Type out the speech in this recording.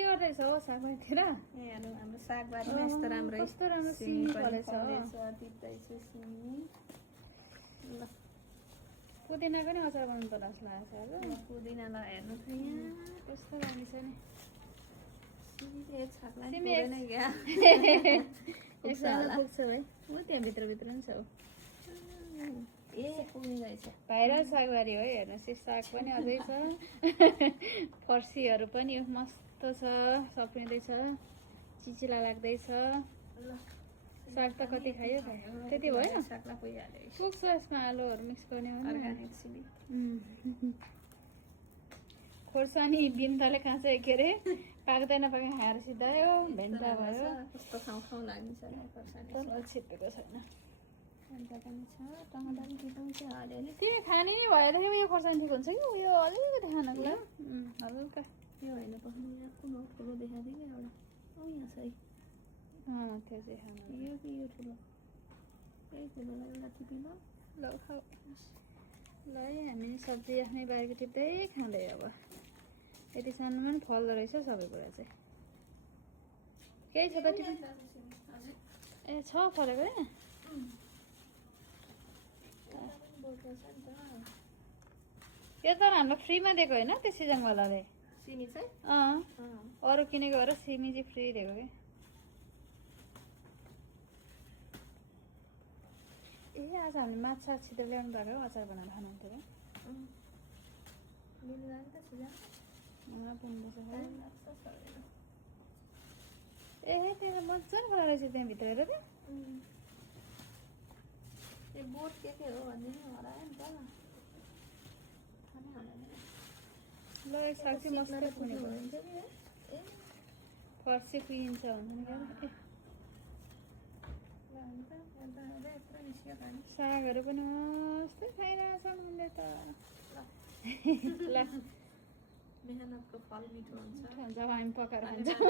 के गर्दैछ हो सागबारीतिर? हेर्नु हाम्रो सागबारीमा यस्तो राम्रो कस्तो राम्रो सिमी फलेछ। टिप्दैछु सिमी। ल पुदिनाको नि अचार बनाउनु पर्ला जस्तो लागेको छ। पुदिनालाई हेर्नु त यहाँ कस्तो राम्रो छ नि सिमी चाहिँ एक छाकलाई सिमी पुगेन क्या एकजना पुग्छ है। ऊ त्यहाँ भित्र नि छ। ए पुगिरहेछ भाइरल सागबारी हो हेर्नुहोस्। साग पनि अझै छ फर्सीहरू पनि मस्त छ सप्रिँदैछ चिचिला लाग्दैछ। साग त कति खायो त्यति भयो। सागलाई पुगिहाल्यो पुग्छ यसमा आलुहरू मिक्स गर्ने हो नि। अर्ग्यानिक सिमी खोर्सानी बिन्दाले खान्छ के अरे पाक्दैन पाक्दैन खाएर सिधायो भेन्टा भयो। कस्तो खाउँ खाउँ लाग्छ नि खोर्सानी। तर छिपेको छैन। अन्त पनि छ टमाटर पनि टिपाउँछ अलिअलि। के खाने भएदेखि यो खोर्सानी ठिक हुन्छ कि उयो अलिकति खानको लागि हल्का यो होइन पखाउनु यहाँ कुन हो ठुलो देखाएको थियो क्या एउटा यहाँ छ है त्यो चाहिँ खानु यो कि यो ठुलो यही ठुलोलाई एउटा टिपिलो ल खाऊ ल हामी सब्जी आफ्नै बारीको टिप्दै खाँदै अब यति सानोमा पनि फल्दो रहेछ सबै कुरा चाहिँ। केही छ त टिप्नु? ए छ फलेको रे यो त हामीलाई फ्रीमा दिएको होइन त्यो सिजनवालाले सिमी चाहिँ अरू किनेको भएर सिमी चाहिँ फ्री दिएको क्या। ए आज हामीले माछा छिटो ल्याउनु भएको हो अचार बनाएर खानुहुन्थ्यो ए त्यहाँ मजाले खोला रहेछ त्यहाँभित्र हेर त। ए बोट के हो भन्ने हरायो नि त ल एक साग चाहिँ मस्त पुगेको हुन्छ फर्सी पुगिन्छ हुन्छ नि क्या। सागहरू पनि मस्तै खाइरहेछ उसले त। ल मेहनतको फल मिठो हुन्छ जब हामी पकाएर खान्छौँ।